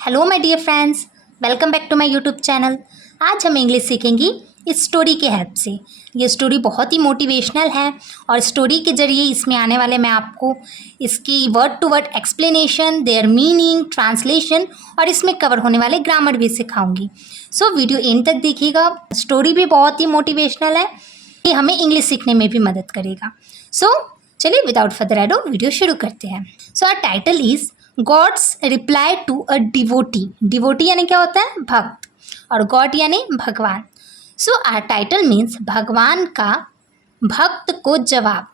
Hello my dear friends, welcome back to my YouTube channel. आज हम English सीखेंगे इस स्टोरी के हेल्प से। ये स्टोरी बहुत ही मोटिवेशनल है और स्टोरी के ज़रिए इसमें आने वाले मैं आपको इसकी word to word explanation, their meaning, translation और इसमें कवर होने वाले ग्रामर भी सिखाऊंगी। सो वीडियो एंड तक देखिएगा। स्टोरी भी बहुत ही मोटिवेशनल है, ये हमें इंग्लिश सीखने में भी मदद करेगा। सो चलिए विदाउट फर्दर एडो वीडियो शुरू करते हैं। So our title is God's reply to a devotee. Devotee यानी क्या होता है? भक्त, और गॉड यानी भगवान। सो आवर टाइटल मीन्स भगवान का भक्त को जवाब,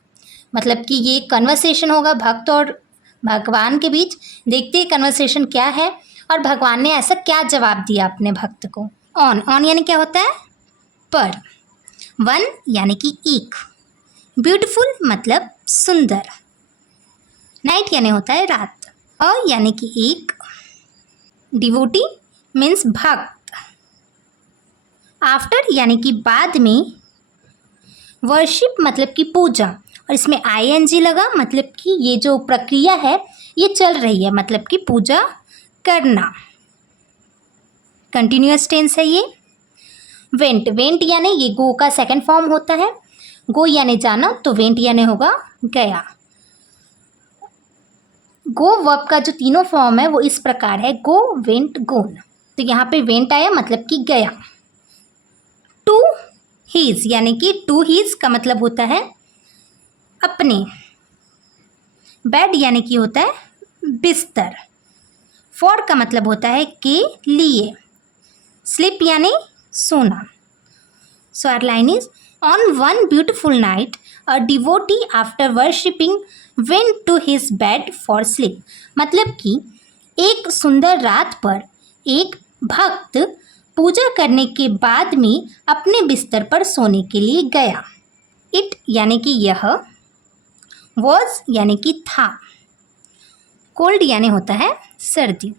मतलब कि ये कन्वर्सेशन होगा भक्त और भगवान के बीच। देखते हैं कन्वर्सेशन क्या है और भगवान ने ऐसा क्या जवाब दिया अपने भक्त को। ऑन, ऑन यानी क्या होता है? पर। वन यानी कि एक। ब्यूटीफुल मतलब सुंदर। नाइट यानी होता है रात। अ यानी कि एक। डिवोटी मीन्स भक्त। आफ्टर यानी कि बाद में। वर्शिप मतलब कि पूजा, और इसमें ING लगा, मतलब कि ये जो प्रक्रिया है ये चल रही है, मतलब कि पूजा करना। कंटिन्यूअस टेंस है ये। वेंट, वेंट यानी ये गो का सेकंड फॉर्म होता है। गो यानी जाना, तो वेंट यानी होगा गया। गो वर्ब का जो तीनों फॉर्म है वो इस प्रकार है, गो, वेंट, गोन। तो यहाँ पे वेंट आया मतलब कि गया। टू हीज यानी कि टू हीज का मतलब होता है अपने। बेड यानी कि होता है बिस्तर। फॉर का मतलब होता है के लिए। स्लीप यानी सोना। So our line is on one beautiful night a devotee after worshipping went to his bed for sleep। मतलब कि एक सुंदर रात पर एक भक्त पूजा करने के बाद में अपने बिस्तर पर सोने के लिए गया। इट यानी कि यह। was यानी कि था। कोल्ड यानी होता है सर्दी।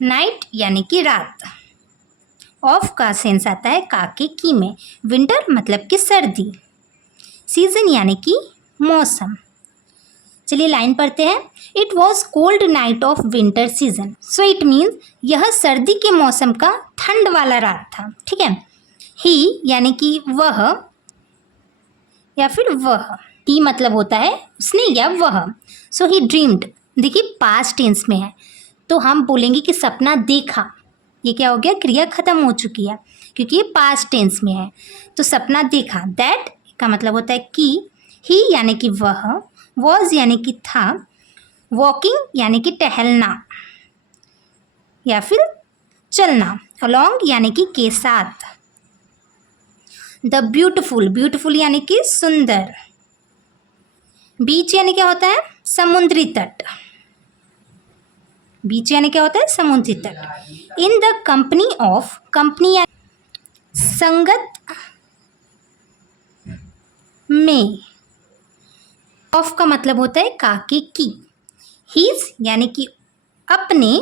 नाइट यानी कि रात। ऑफ का सेंस आता है का के की में। विंटर मतलब कि सर्दी। सीजन यानी कि मौसम। चलिए लाइन पढ़ते हैं। It was cold night of winter season. So it means यह सर्दी के मौसम का ठंड वाला रात था। ठीक है। ही यानी कि वह या फिर वह। ही मतलब होता है उसने या वह। सो ही ड्रीम्ड, देखिए पास्ट टेंस में है तो हम बोलेंगे कि सपना देखा। ये क्या हो गया? क्रिया खत्म हो चुकी है क्योंकि ये पास्ट टेंस में है। तो सपना देखा, दैट का मतलब होता है कि। ही यानी कि वह। वॉज यानी कि था। वॉकिंग यानी कि टहलना या फिर चलना। अलॉन्ग यानी कि के साथ। द ब्यूटिफुल, ब्यूटिफुल यानी कि सुंदर। बीच यानी क्या होता है? समुद्री तट। बीच यानी क्या होता है? समुद्री तट। इन द कंपनी ऑफ, कंपनी संगत में। ऑफ का मतलब होता है काके की। हीज यानी कि अपने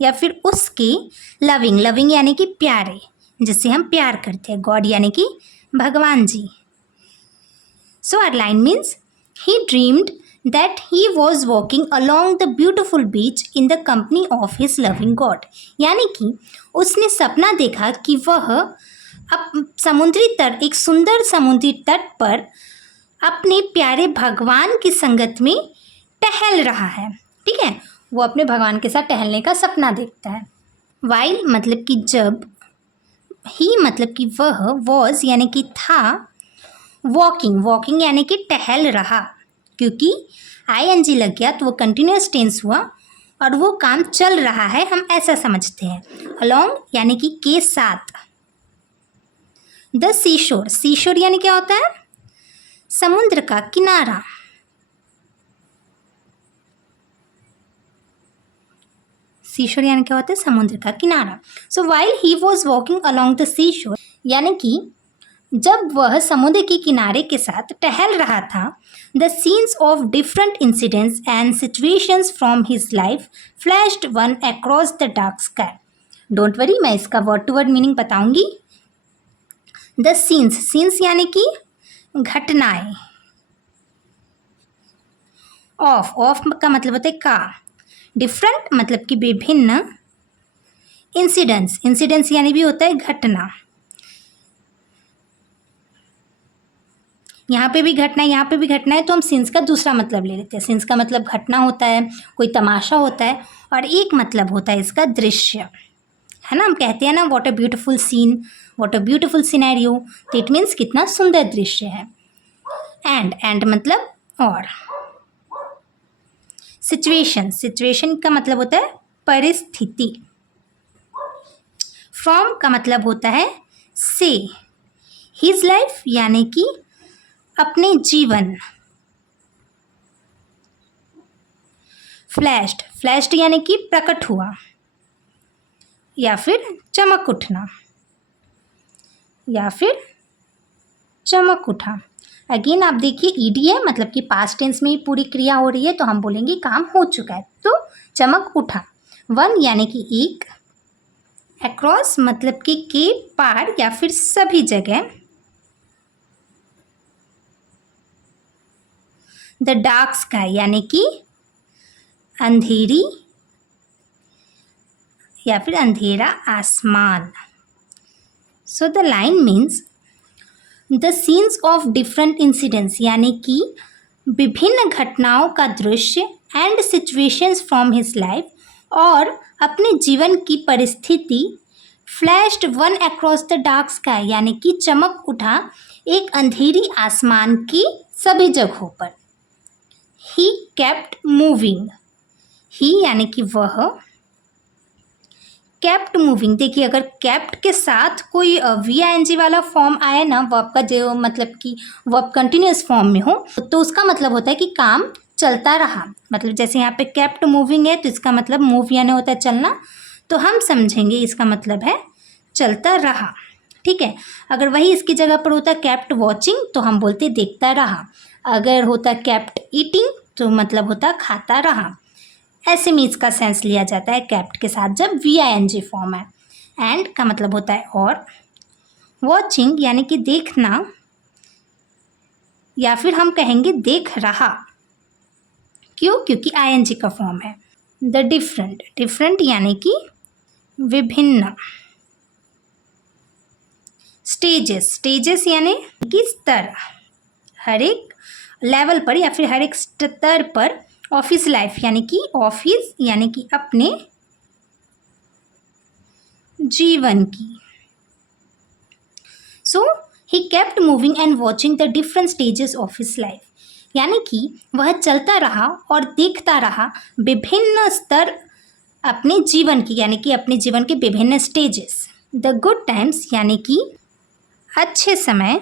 या फिर उसके। लविंग, लविंग यानी कि प्यारे, जिससे हम प्यार करते हैं। गॉड यानी कि भगवान जी। So our line means he dreamed that he was walking along the beautiful beach in the company of his loving God. यानी कि उसने सपना देखा कि वह अब समुद्री तट, एक सुंदर समुद्री तट पर अपने प्यारे भगवान की संगत में टहल रहा है। ठीक है, वो अपने भगवान के साथ टहलने का सपना देखता है। वाइल मतलब कि जब। ही मतलब कि वह। वॉज यानी कि था। वॉकिंग, वॉकिंग यानी कि टहल रहा, क्योंकि ING लग गया तो वो कंटिन्यूअस टेंस हुआ और वो काम चल रहा है, हम ऐसा समझते हैं। अलॉन्ग यानी कि के साथ। द सीशोर, सीशोर यानी क्या होता है? समुद्र का किनारा। सीशोर यानी क्या होता है? समुद्र का किनारा। So while he was walking along the seashore, यानी कि जब वह समुद्र के किनारे के साथ टहल रहा था, the scenes of different incidents and situations from his life flashed one across the dark sky. Don't worry, मैं इसका वर्ड टू वर्ड मीनिंग बताऊंगी। द सीन्स, सीन्स यानी कि घटनाएं। ऑफ, ऑफ का मतलब होता है का। डिफरेंट मतलब कि विभिन्न, इंसिडेंट्स, इंसिडेंट्स यानी भी होता है घटना, यहाँ पे भी घटना है, यहाँ पे भी घटना है, तो हम सीन्स का दूसरा मतलब ले लेते हैं। सीन्स का मतलब घटना होता है, कोई तमाशा होता है, और एक मतलब होता है इसका दृश्य, है ना। हम कहते हैं ना what a beautiful scene, what a beautiful scenario, तो इट मीन्स कितना सुंदर दृश्य है। एंड मतलब और। सिचुएशन, सिचुएशन का मतलब होता है परिस्थिति। फ्रॉम का मतलब होता है से। हिज लाइफ यानी कि अपने जीवन। फ्लैश्ड, फ्लैश्ड यानी कि प्रकट हुआ या फिर चमक उठना, या फिर चमक उठा। अगेन आप देखिए ईडी है, मतलब कि पास्ट टेंस में ही पूरी क्रिया हो रही है, तो हम बोलेंगे काम हो चुका है, तो चमक उठा। वन यानी कि एक, अक्रॉस मतलब कि के पार या फिर सभी जगह। द डार्क स्काई यानी कि अंधेरी या फिर अंधेरा आसमान। So the line means the scenes of different incidents यानी कि विभिन्न घटनाओं का दृश्य, and situations from his life, और अपने जीवन की परिस्थिति। Flashed one across the dark sky यानी कि चमक उठा एक अंधेरी आसमान की सभी जगहों पर। ही केप्ट मूविंग, ही यानी कि वह, केप्ट मूविंग। देखिए अगर केप्ट के साथ कोई VING वाला फॉर्म आए ना, वर्ब का जो मतलब कि वर्ब कंटिन्यूस फॉर्म में हो, तो उसका मतलब होता है कि काम चलता रहा। मतलब जैसे यहाँ पे केप्ट मूविंग है, तो इसका मतलब मूव यानी होता है चलना, तो हम समझेंगे इसका मतलब है चलता रहा। ठीक है, अगर वही इसकी जगह पर होता केप्ट वॉचिंग, तो हम बोलते देखता रहा। अगर होता केप्ट ईटिंग, तो मतलब होता खाता रहा। ऐसे में इसका सेंस लिया जाता है केप्ट के साथ जब VING फॉर्म है। एंड का मतलब होता है और। वॉचिंग यानी कि देखना, या फिर हम कहेंगे देख रहा। क्यों? क्योंकि ING का फॉर्म है। द डिफरेंट, डिफरेंट यानी कि विभिन्न। स्टेजेस, स्टेजेस यानी कि स्तर, हर एक लेवल पर या फिर हर एक स्तर पर। ऑफिस लाइफ यानी कि ऑफिस यानी कि अपने जीवन की। So he kept moving and watching the different stages of his life, यानी कि वह चलता रहा और देखता रहा विभिन्न स्तर अपने जीवन की, यानी कि अपने जीवन के विभिन्न स्टेजेस। द गुड टाइम्स यानी कि अच्छे समय,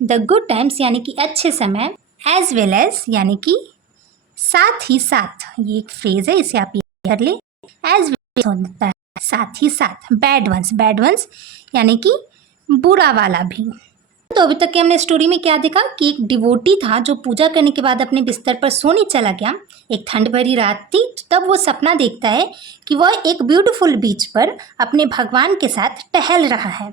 द गुड टाइम्स यानी कि अच्छे समय। एज वेल एज यानी कि साथ ही साथ, ये एक फ्रेज है, इसे आप याद कर ले। एज वेल होता है साथ ही साथ। बैड वंस, बैड वंस यानी कि बुरा वाला भी। तो अभी तक के हमने स्टोरी में क्या देखा कि एक डिवोटी था जो पूजा करने के बाद अपने बिस्तर पर सोने चला गया। एक ठंड भरी रात थी, तब वो सपना देखता है कि वह एक ब्यूटीफुल बीच पर अपने भगवान के साथ टहल रहा है।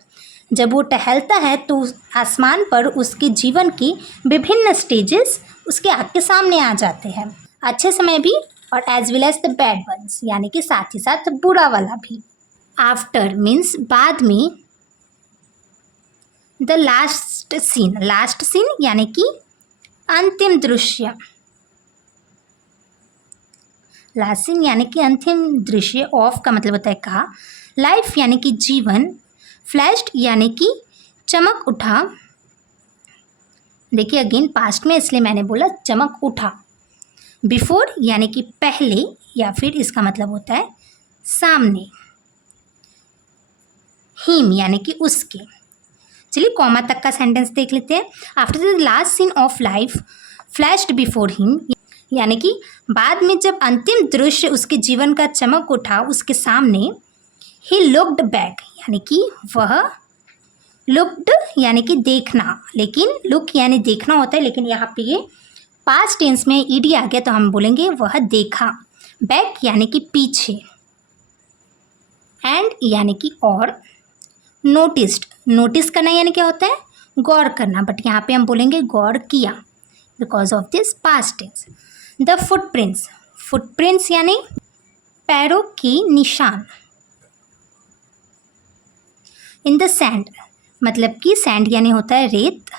जब वो टहलता है तो आसमान पर उसके जीवन के विभिन्न स्टेजेस उसके आँख के सामने आ जाते हैं, अच्छे समय भी और as well as the bad ones यानी कि साथ ही साथ बुरा वाला भी। आफ्टर मीन्स बाद में। The last scene, last scene यानी कि अंतिम दृश्य। लास्ट सीन यानी कि अंतिम दृश्य। ऑफ का मतलब होता है का। लाइफ यानी कि जीवन। फ्लैश्ड यानी कि चमक उठा। देखिए अगेन पास्ट में, इसलिए मैंने बोला चमक उठा। बिफोर यानी कि पहले, या फिर इसका मतलब होता है सामने। हिम यानी कि उसके। चलिए कॉमा तक का सेंटेंस देख लेते हैं। After the last scene of life flashed before him, यानी कि बाद में जब अंतिम दृश्य उसके जीवन का चमक उठा उसके सामने। ही लुक्ड बैक यानी कि वह, लुक्ड यानी कि देखना, लेकिन लुक यानी देखना होता है, लेकिन यहाँ पे ये पास्ट टेंस में ईडी आ गया तो हम बोलेंगे वह देखा। बैक यानी कि पीछे। एंड यानी कि और। नोटिस्ड, नोटिस करना यानी क्या होता है गौर करना, बट यहाँ पे हम बोलेंगे गौर किया। Because of this past tense. The footprints, footprints यानी पैरों के निशान. इन द सैंड, मतलब कि सैंड यानी होता है रेत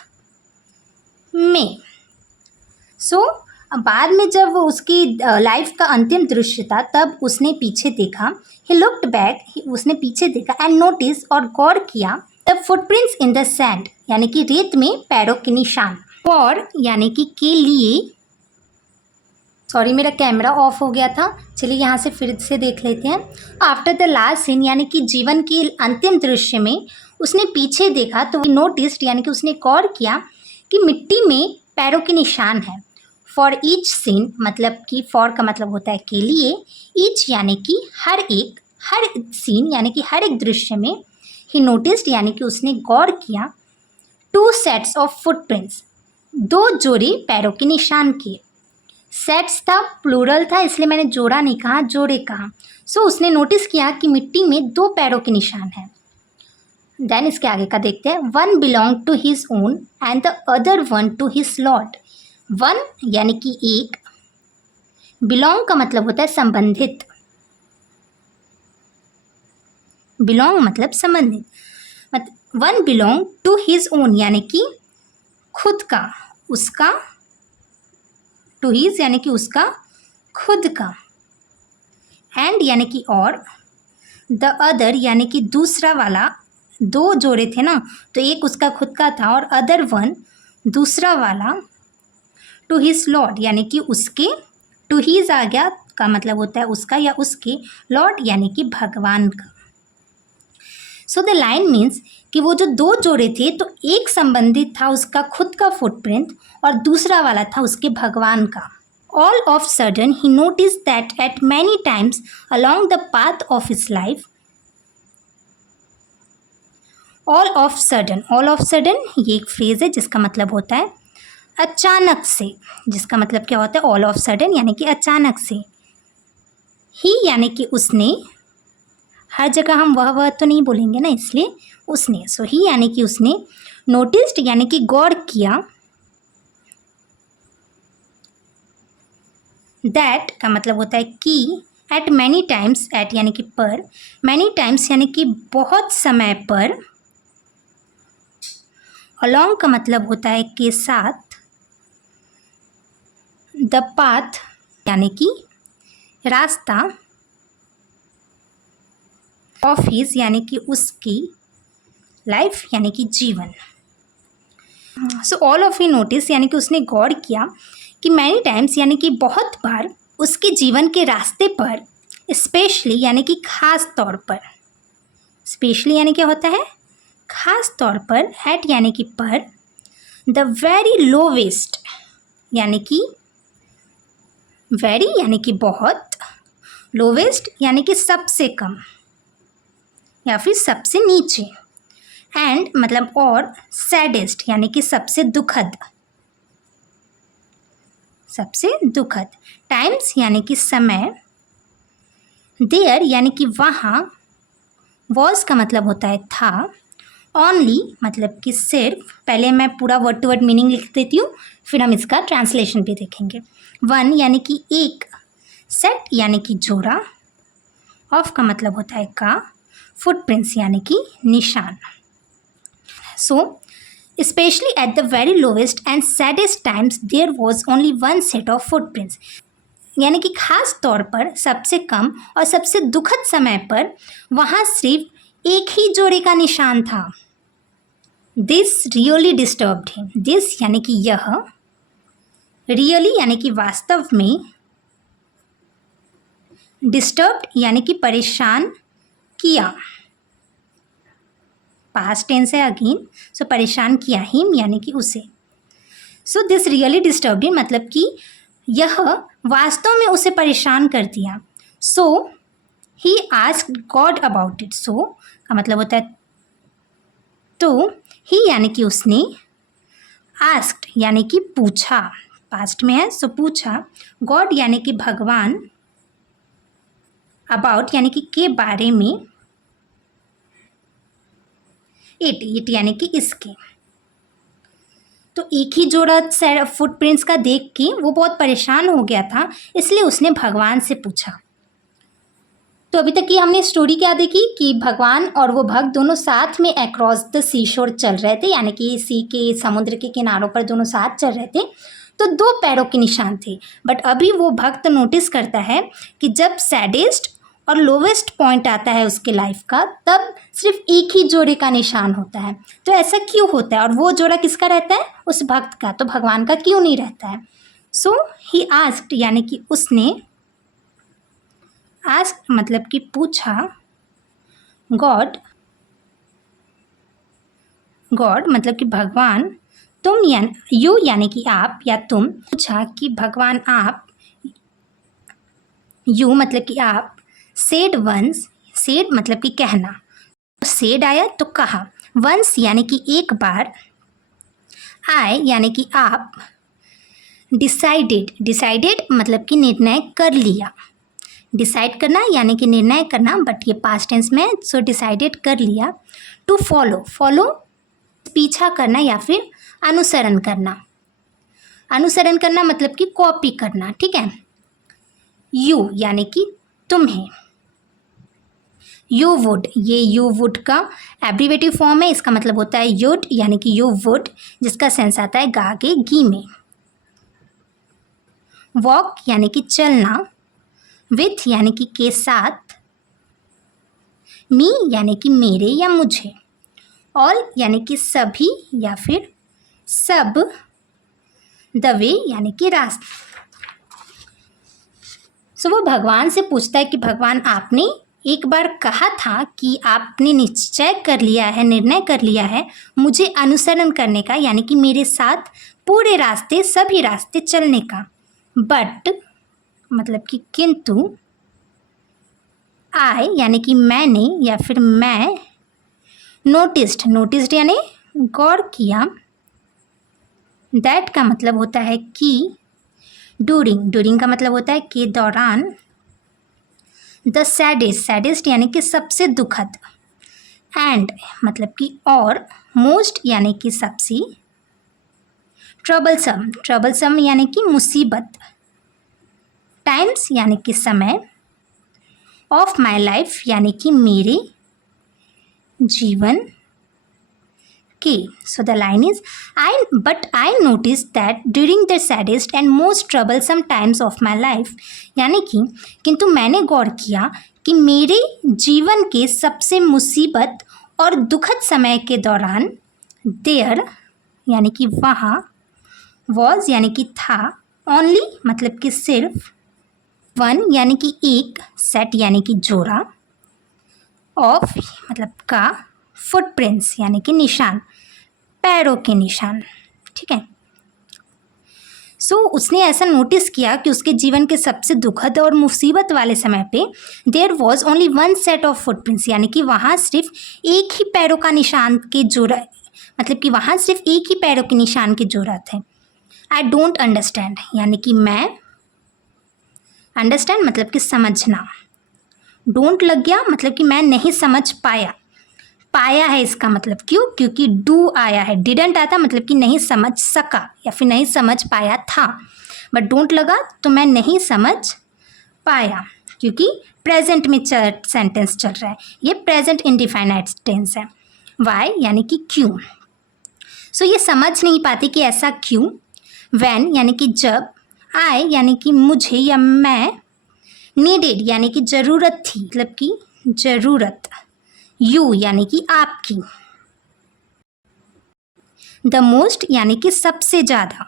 में. सो बाद में जब उसकी लाइफ का अंतिम दृश्य था तब उसने पीछे देखा. ही लुक्ड बैक, उसने पीछे देखा एंड नोटिस और गौर किया the footprints in the sand यानी कि रेत में पैरों के निशान. फॉर यानी कि के लिए, सॉरी मेरा कैमरा ऑफ हो गया था, चलिए यहाँ से फिर से देख लेते हैं. आफ्टर द लास्ट सीन यानी कि जीवन के अंतिम दृश्य में उसने पीछे देखा तो नोटिस्ड यानी कि उसने गौर किया कि मिट्टी में पैरों के निशान है. फॉर ईच सीन, मतलब कि फॉर का मतलब होता है के लिए, ईच यानी कि हर सीन यानी कि हर एक दृश्य में, ही नोटिस्ड यानी कि उसने गौर किया, 2 सेट्स ऑफ फुटप्रिंट्स, 2 जोड़े पैरों के निशान किए. सेट्स था, प्लूरल था, इसलिए मैंने जोड़ा नहीं कहा, जोड़े कहा. सो उसने नोटिस किया कि मिट्टी में 2 पैरों के निशान हैं. देन इसके आगे का देखते हैं. One belong to his own and the other one to his lord. One यानी कि एक, बिलोंग का मतलब होता है संबंधित, बिलोंग मतलब संबंधित. One belong to his own यानी कि खुद का, उसका, टू हिज यानी कि उसका खुद का, एंड यानी कि और, द अदर यानी कि दूसरा वाला, 2 जोड़े थे ना तो एक उसका खुद का था और अदर वन दूसरा वाला, टू हिज लॉर्ड यानी कि उसके, टू हिज आ गया का मतलब होता है उसका या उसके, लॉर्ड यानी कि भगवान का. सो द लाइन मीन्स कि वो जो 2 जोड़े थे तो एक संबंधित था उसका खुद का फुटप्रिंट और दूसरा वाला था उसके भगवान का. All of sudden he notice that at many times along the path of his life. All of sudden ये एक फ्रेज है जिसका मतलब होता है अचानक से. जिसका मतलब क्या होता है, ऑल ऑफ सडन यानी कि अचानक से. ही यानी कि उसने, हर जगह हम वह तो नहीं बोलेंगे ना इसलिए उसने. सो ही यानी कि उसने, नोटिस्ड यानी कि गौर किया, दैट का मतलब होता है कि, एट मैनी टाइम्स, एट यानी कि पर, मैनी टाइम्स यानी कि बहुत समय पर, अलॉन्ग का मतलब होता है के साथ, द पाथ यानी कि रास्ता, ऑफ हिज यानी कि उसकी, लाइफ यानी कि जीवन. So all of he notice यानी कि उसने गौर किया कि मैनी टाइम्स यानी कि बहुत बार उसके जीवन के रास्ते पर, स्पेशली यानी कि खास तौर पर, स्पेशली यानी क्या होता है खास तौर पर, एट यानी कि पर, द वेरी लोवेस्ट यानी कि वेरी यानी कि बहुत, लोवेस्ट यानी कि सबसे कम या फिर सबसे नीचे, एंड मतलब और, सैडेस्ट यानी कि सबसे दुखद, सबसे दुखद, टाइम्स यानी कि समय, देयर यानी कि वहाँ, वॉज का मतलब होता है था, ओनली मतलब कि सिर्फ. पहले मैं पूरा वर्ड टू वर्ड मीनिंग लिख देती हूँ फिर हम इसका ट्रांसलेशन भी देखेंगे. वन यानी कि एक, सेट यानी कि जोड़ा, ऑफ का मतलब होता है का, फुटप्रिंट्स यानी कि निशान. So specially at the very lowest and saddest times there was only one set of footprints. यानी कि खास तौर पर सबसे कम और सबसे दुखद समय पर वहाँ सिर्फ एक ही जोड़े का निशान था. This really disturbed him. This यानी कि यह, रियली यानी कि वास्तव में, डिस्टर्ब्ड यानी कि परेशान किया, पास्ट टेंस है अगेन. सो परेशान किया, हिम यानी कि उसे. So this really disturbed him मतलब कि यह वास्तव में उसे परेशान कर दिया. So he asked God about it. So का मतलब होता है तो, ही यानी कि उसने, आस्क्ड यानी कि पूछा, पास्ट में है सो पूछा, गॉड यानी कि भगवान, अबाउट यानी कि के बारे में, इट यानी कि इसके. तो एक ही जोड़ा फुटप्रिंट्स का देख के वो बहुत परेशान हो गया था, इसलिए उसने भगवान से पूछा। तो अभी तक की हमने स्टोरी क्या देखी कि भगवान और वो भक्त दोनों साथ में अक्रॉस द सी शोर चल रहे थे, यानी कि सी के समुद्र के किनारों पर दोनों साथ चल रहे थे। तो 2 पैरों के निशान थे। बट अभी वो भक्त नोटिस करता है कि जब सैडेस्ट और लोवेस्ट पॉइंट आता है उसके लाइफ का, तब सिर्फ एक ही जोड़े का निशान होता है। तो ऐसा क्यों होता है, और वो जोड़ा किसका रहता है, उस भक्त का, तो भगवान का क्यों नहीं रहता है। सो ही आस्क्ड, यानी कि उसने आस्क्ड मतलब कि पूछा, गॉड मतलब कि भगवान, तुम यू यानी कि आप या तुम, पूछा कि भगवान आप, यू मतलब कि आप, सेड वंस, सेड मतलब कि कहना, सेड आया तो कहा, वंस यानी कि एक बार, आई यानी कि आप, डिसाइडेड मतलब कि निर्णय कर लिया, डिसाइड करना यानी कि निर्णय करना, बट ये पास्ट टेंस में, सो डिसाइडेड कर लिया। टू फॉलो पीछा करना या फिर अनुसरण करना मतलब कि कॉपी करना, ठीक है। यू यानी कि तुम्हें, यू वुड, ये यू वुड का एब्रीवेटिव फॉर्म है, इसका मतलब होता है युड, यानी कि यू वुड, जिसका सेंस आता है गा के गी में। वॉक यानी कि चलना, विथ यानी कि के साथ, मी यानी कि मेरे या मुझे, ऑल यानी कि सभी या फिर सब, द वे यानी कि रास्ता। सो वो भगवान से पूछता है कि भगवान, आपने एक बार कहा था कि आपने निश्चय कर लिया है, निर्णय कर लिया है मुझे अनुसरण करने का, यानी कि मेरे साथ पूरे रास्ते, सभी रास्ते चलने का। बट मतलब कि किंतु, आई यानी कि मैंने या फिर मैं, नोटिस्ड यानी गौर किया, दैट का मतलब होता है कि, ड्यूरिंग का मतलब होता है के दौरान, द सैडेस्ट यानी कि सबसे दुखद, एंड मतलब कि और, मोस्ट यानी कि सबसे, ट्रबलसम यानी कि मुसीबत, टाइम्स यानी कि समय, ऑफ माई लाइफ यानी कि मेरे जीवन के। So the line is, I noticed that during the saddest and most troublesome times of my life, यानी कि किंतु मैंने गौर किया कि मेरे जीवन के सबसे मुसीबत और दुखद समय के दौरान, देयर यानी कि वहाँ, वॉज यानी कि था, ओनली मतलब कि सिर्फ, वन यानी कि एक, सेट यानी कि जोड़ा, ऑफ मतलब का, फुटप्रिंट्स यानी कि निशान, पैरों के निशान, ठीक है। सो उसने ऐसा नोटिस किया कि उसके जीवन के सबसे दुखद और मुसीबत वाले समय पे there was only one set of footprints, यानी कि वहाँ सिर्फ एक ही पैरों का निशान के जोड़ा, मतलब कि वहाँ सिर्फ एक ही पैरों के निशान के जोड़ा थे। आई डोंट अंडरस्टैंड यानी कि मैं, अंडरस्टैंड मतलब कि समझना, डोंट लग गया मतलब कि मैं नहीं समझ पाया है इसका मतलब, क्यों, क्योंकि डू आया है, डिडंट आता मतलब कि नहीं समझ सका या फिर नहीं समझ पाया था, बट डोंट लगा तो मैं नहीं समझ पाया, क्योंकि प्रेजेंट में सेंटेंस चल रहा है, ये प्रेजेंट इंडिफाइनाइट टेंस है। वाई यानी कि क्यों, सो ये समझ नहीं पाती कि ऐसा क्यों। व्हेन यानी कि जब, आई यानी कि मुझे या मैं, नीडेड यानी कि ज़रूरत थी, मतलब कि ज़रूरत, यू यानी कि आपकी, द मोस्ट यानी कि सबसे ज़्यादा,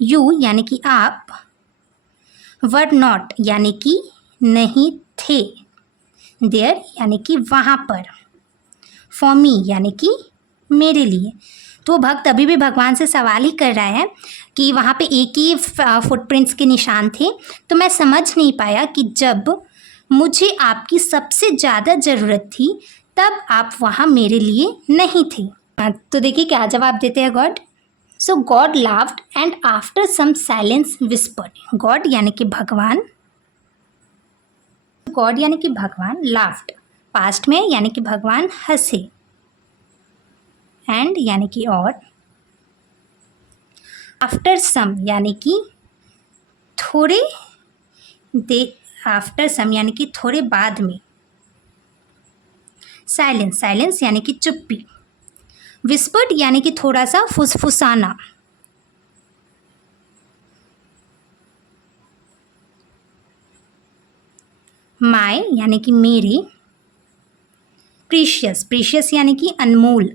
यू यानी कि आप, वर नॉट यानी कि नहीं थे, देयर यानी कि वहाँ पर, फॉर मी यानी कि मेरे लिए। तो भक्त अभी भी भगवान से सवाल ही कर रहा है कि वहाँ पे एक ही फुटप्रिंट्स के निशान थे, तो मैं समझ नहीं पाया कि जब मुझे आपकी सबसे ज़्यादा ज़रूरत थी तब आप वहाँ मेरे लिए नहीं थे। तो देखिए क्या जवाब देते हैं God. So God laughed and after some silence whispered, God यानी कि भगवान, गॉड यानी कि भगवान, लाफ्ड पास्ट में यानी कि भगवान हंसे, एंड यानी कि और, आफ्टर सम यानी कि थोड़े दे, आफ्टर सम यानी कि थोड़े बाद में, साइलेंस, साइलेंस यानी कि चुप्पी, विस्पर्ड यानी कि थोड़ा सा फुसफुसाना, माय यानी कि मेरे, प्रीशियस, प्रीशियस यानी कि अनमोल,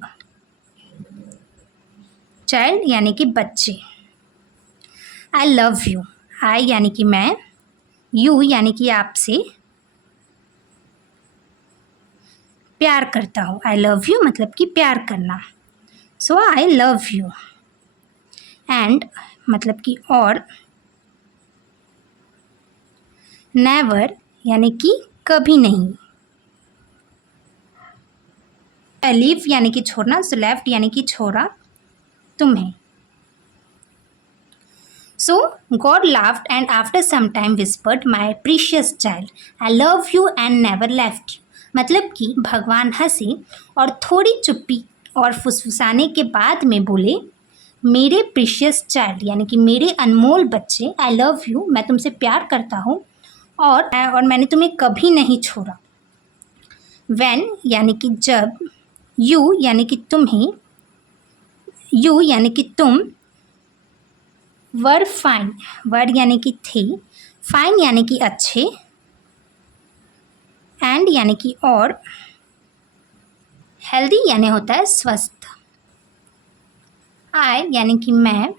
चाइल्ड यानी कि बच्चे, आई लव यू, आई यानी कि मैं, यू यानी कि आपसे प्यार करता हूँ, आई लव यू मतलब कि प्यार करना, सो आई लव यू, एंड मतलब कि और, नेवर यानी कि कभी नहीं, लीव यानी कि छोड़ना, सो लेफ्ट यानी कि छोड़ा तुम्हें, so God laughed and after some time whispered my precious child I love you and never left you, मतलब कि भगवान हंसे और थोड़ी चुप्पी और फुसफुसाने के बाद में बोले, मेरे प्रीशियस चाइल्ड यानी कि मेरे अनमोल बच्चे, आई लव यू मैं तुमसे प्यार करता हूँ और मैंने तुम्हें कभी नहीं छोड़ा, व्हेन यानी कि जब, यू यानी कि तुम्हें, यू यानी कि तुम, वर फाइन, वर यानी कि थे, फाइन यानी कि अच्छे, एंड यानी कि और, हेल्दी यानी होता है स्वस्थ, आई यानी कि मैं,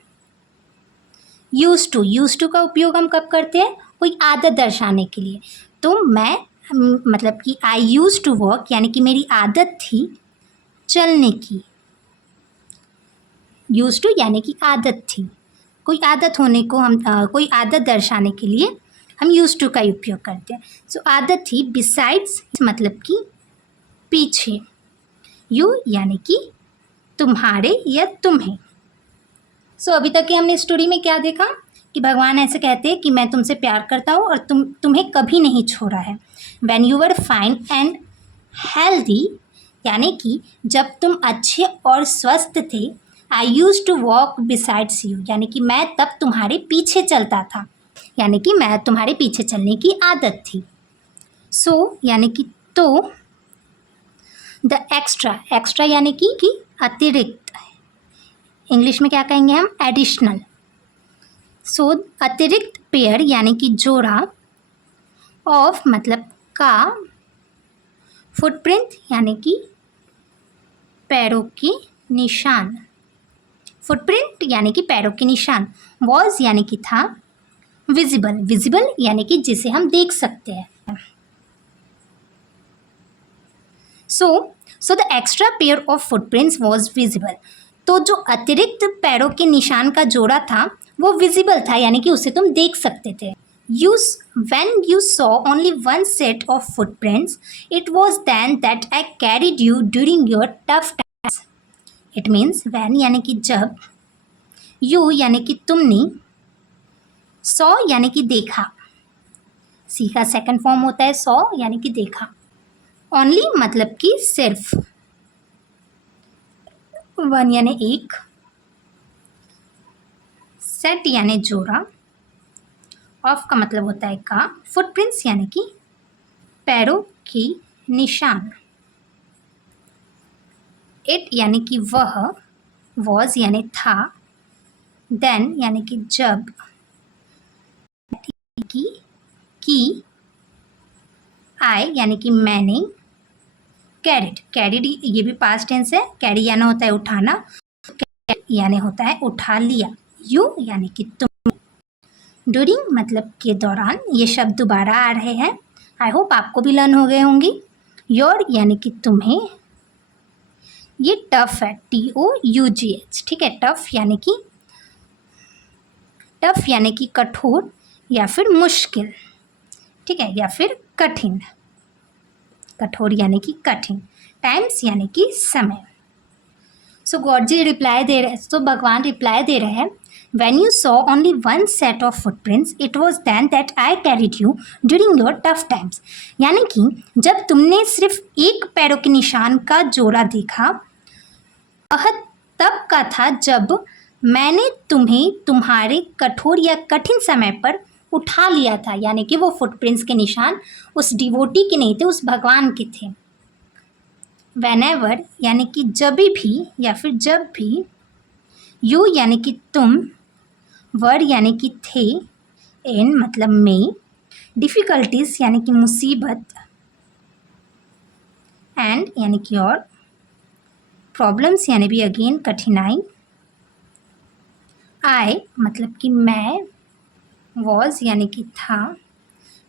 यूज टू का उपयोग हम कब करते हैं, कोई आदत दर्शाने के लिए, तो मैं मतलब कि आई यूज टू वॉक यानी कि मेरी आदत थी चलने की, यूज टू यानी कि आदत थी, कोई आदत होने को हम कोई आदत दर्शाने के लिए हम यूज टू का उपयोग करते हैं, सो आदत थी, बिसाइड्स मतलब कि पीछे, यू यानी कि तुम्हारे या तुम्हें, सो अभी तक की हमने स्टोरी में क्या देखा कि भगवान ऐसे कहते हैं कि मैं तुमसे प्यार करता हूँ और तुम्हें कभी नहीं छोड़ा है, when you were fine and healthy यानी कि जब तुम अच्छे और स्वस्थ थे, I use to walk besides you यानी कि मैं तब तुम्हारे पीछे चलता था, यानी कि मैं तुम्हारे पीछे चलने की आदत थी, सो यानी कि तो, द एक्स्ट्रा, एक्स्ट्रा यानी कि अतिरिक्त, इंग्लिश में क्या कहेंगे हम, एडिशनल, सो अतिरिक्त पेयर यानी कि जोड़ा, ऑफ मतलब का, फुटप्रिंट यानी कि पैरों के निशान, फुटप्रिंट यानी कि पैरों के निशान, वॉज यानी कि था, विजिबल, विजिबल यानी कि जिसे हम देख सकते हैं, so the extra pair of footprints was visible, तो जो अतिरिक्त पैरों के निशान का जोड़ा था वो विजिबल था यानी कि उसे तुम देख सकते थे, when you saw only one set of footprints, it was then that I carried you during your tough times. It means when यानी कि जब, you यानी कि तुमने, saw यानी कि देखा, सी का सेकंड फॉर्म होता है saw यानी कि देखा, only मतलब कि सिर्फ, वन यानी एक, सेट यानी जोड़ा, ऑफ का मतलब होता है का, फुटप्रिंट्स यानी कि पैरों की निशान, इट यानी कि वह, वॉज यानी था, देन यानी कि जब, की, आई यानी कि मैंने, कैरिड, कैरिड ये भी पास्ट टेंस है, कैरी यानी होता है उठाना, यानी होता है उठा लिया, यू यानी कि तुम, ड्यूरिंग मतलब के दौरान, ये शब्द दोबारा आ रहे हैं, आई होप आपको भी लर्न हो गए होंगे, योर यानी कि तुम्हें, ये टफ है, TOUGH, ठीक है, टफ यानी कि कठोर या फिर मुश्किल, ठीक है, या फिर कठिन, कठोर यानी कि कठिन, टाइम्स यानी कि समय, सो गॉड जी रिप्लाई दे रहे, सो भगवान रिप्लाई दे रहे हैं, when you saw only one set of footprints, it was then that I carried you during your tough times. यानी कि जब तुमने सिर्फ एक पैरों के निशान का जोड़ा देखा वह तब का था जब मैंने तुम्हें तुम्हारे कठोर या कठिन समय पर उठा लिया था, यानी कि वो फुटप्रिंट्स के निशान उस डिवोटी के नहीं थे, उस भगवान के थे। whenever यानी कि जब भी या फिर जब भी, यू यानी कि तुम, वर यानी कि थे, इन मतलब में, डिफ़िकल्टीज यानी कि मुसीबत, एंड यानी कि और, प्रॉब्लम्स यानी भी अगेन कठिनाई, आई मतलब कि मैं, वॉज यानी कि था,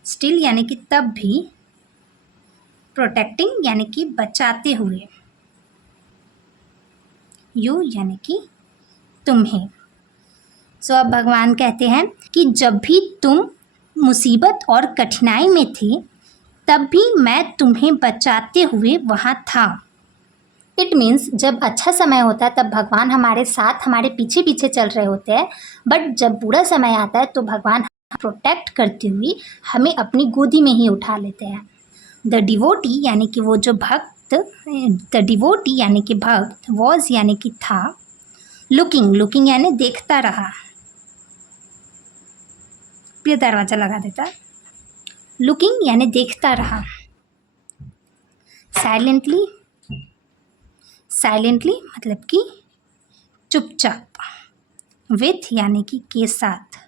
स्टिल यानी कि तब भी, प्रोटेक्टिंग यानी कि बचाते हुए, यू यानी कि तुम्हें। सो अब भगवान कहते हैं कि जब भी तुम मुसीबत और कठिनाई में थे तब भी मैं तुम्हें बचाते हुए वहाँ था। इट मीन्स जब अच्छा समय होता है तब भगवान हमारे साथ हमारे पीछे पीछे चल रहे होते हैं, बट जब बुरा समय आता है तो भगवान प्रोटेक्ट करते हुए हमें अपनी गोदी में ही उठा लेते हैं। द डिवोटी यानी कि वो जो भक्त, द डिवोटी यानी कि भक्त, वॉज यानी कि था, लुकिंग, लुकिंग यानी देखता रहा, प्रिय दरवाज़ा लगा देता, लुकिंग यानी देखता रहा, साइलेंटली, साइलेंटली मतलब कि चुपचाप, विथ यानी कि के साथ,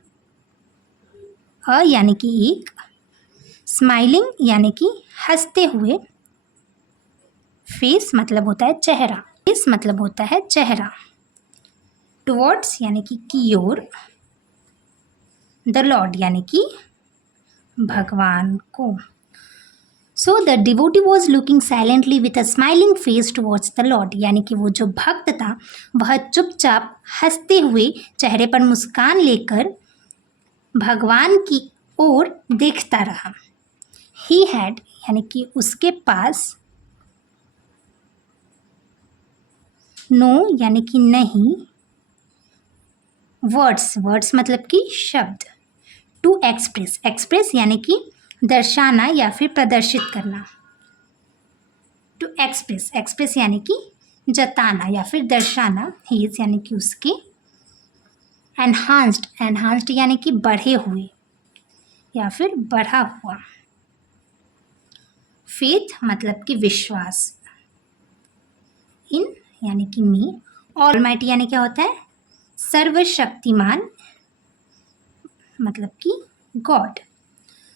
अ यानी कि एक, स्माइलिंग यानी कि हंसते हुए, फेस मतलब होता है चेहरा, फेस मतलब होता है चेहरा, टुवर्ड्स यानी कि की ओर, द लॉर्ड यानी कि भगवान को। So the devotee was looking silently with a smiling face towards the Lord, यानी कि वो जो भक्त था वह चुपचाप हंसते हुए चेहरे पर मुस्कान लेकर भगवान की ओर देखता रहा। ही हैड यानी कि उसके पास, नो यानी कि नहीं, वर्ड्स, वर्ड्स मतलब कि शब्द, टू एक्सप्रेस, एक्सप्रेस यानी कि दर्शाना या फिर प्रदर्शित करना, टू एक्सप्रेस, एक्सप्रेस यानी कि जताना या फिर दर्शाना, हीज यानी कि उसके, एनहांस्ड, एनहांस्ड यानी कि बढ़े हुए या फिर बढ़ा हुआ, फेथ मतलब कि विश्वास, इन यानी कि मी, ऑलमाइटी यानी क्या होता है, सर्वशक्तिमान मतलब कि गॉड।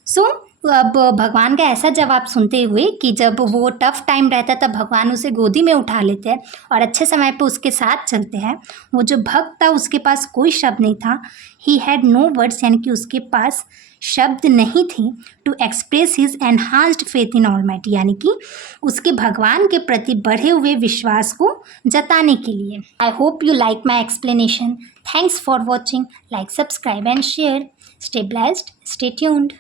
सो अब भगवान का ऐसा जवाब सुनते हुए कि जब वो टफ टाइम रहता तब भगवान उसे गोदी में उठा लेते हैं और अच्छे समय पे उसके साथ चलते हैं, वो जो भक्त था उसके पास कोई शब्द नहीं था, ही हैड नो वर्ड्स यानी कि उसके पास शब्द नहीं थे, to express his enhanced faith in almighty यानी कि उसके भगवान के प्रति बढ़े हुए विश्वास को जताने के लिए। I hope you like my explanation. Thanks for watching, like, subscribe and share. Stay blessed, stay tuned.